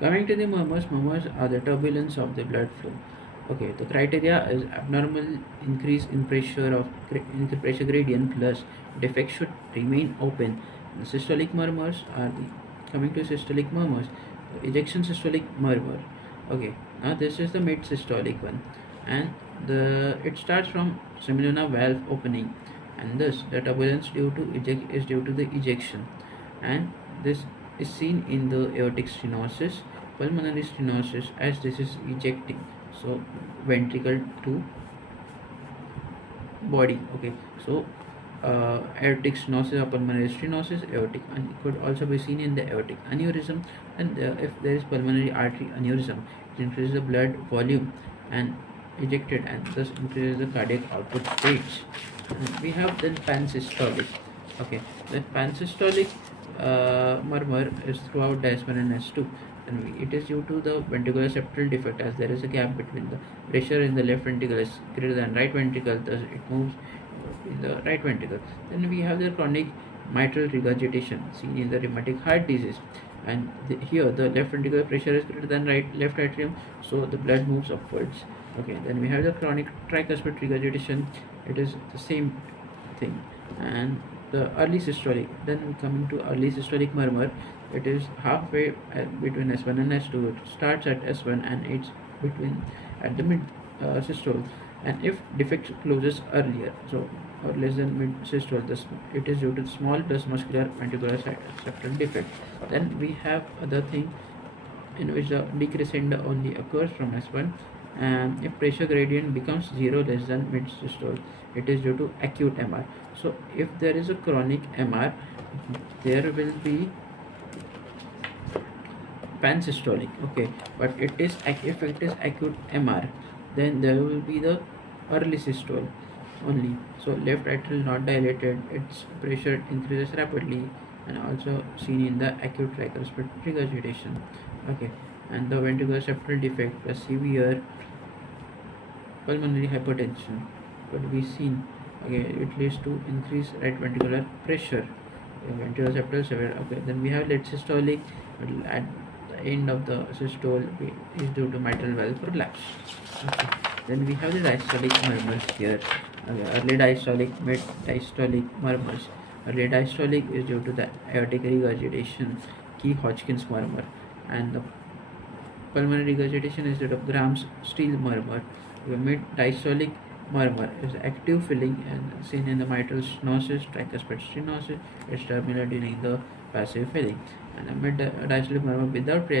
Coming to the murmurs, murmurs are the turbulence of the blood flow. Okay, the criteria is abnormal increase in pressure in the pressure gradient plus defect should remain open. The systolic murmurs are the coming to systolic murmurs, ejection systolic murmur. Okay, now this is the mid systolic one, and the it starts from semiluna valve opening, and thus the turbulence is due to the ejection, and this is seen in the aortic stenosis, pulmonary stenosis, as this is ejecting, so ventricle to body. Okay, so aortic stenosis or pulmonary stenosis, aortic, and it could also be seen in the aortic aneurysm. And if there is pulmonary artery aneurysm, it increases the blood volume and ejected, and thus increases the cardiac output rates. And we have then pansystolic. Okay, the pansystolic murmur is throughout the S1 and S2, and it is due to the ventricular septal defect, as there is a gap between the pressure in the left ventricle is greater than right ventricle, thus it moves in the right ventricle. Then we have the chronic mitral regurgitation seen in the rheumatic heart disease, and here the left ventricular pressure is greater than left atrium, so the blood moves upwards. Okay, then we have the chronic tricuspid regurgitation. It is the same thing. And the early systolic, then we coming to early systolic murmur. It is halfway between S1 and S2. It starts at S1 and it's between at the mid systole, and if defect closes earlier, so or less than mid systole, it is due to small plus muscular ventricular septal defect. Then we have other thing in which the decrescendo only occurs from S1, and if pressure gradient becomes 0 less than mid systole, it is due to acute MR. So if there is a chronic MR, there will be pansystolic. Okay, but if it is acute MR, then there will be the early systole only. So left atrial not dilated, its pressure increases rapidly, and also seen in the acute tricuspid regurgitation. Okay, and the ventricular septal defect plus severe pulmonary hypertension could be seen. Okay, it leads to increased right ventricular pressure, ventricular septal severe. Okay, then we have late systolic at the end of the systole is due to mitral valve prolapse. Okay, then we have the diastolic murmurs here. Okay, early diastolic, mid diastolic murmurs. Early diastolic is due to the aortic regurgitation, key Hodgkin's murmur, and the pulmonary regurgitation is due to Graham's steel murmur. The mid diastolic murmur is active filling and seen in the mitral stenosis, tricuspid stenosis. It's terminal during the passive filling, and the mid diastolic murmur without pre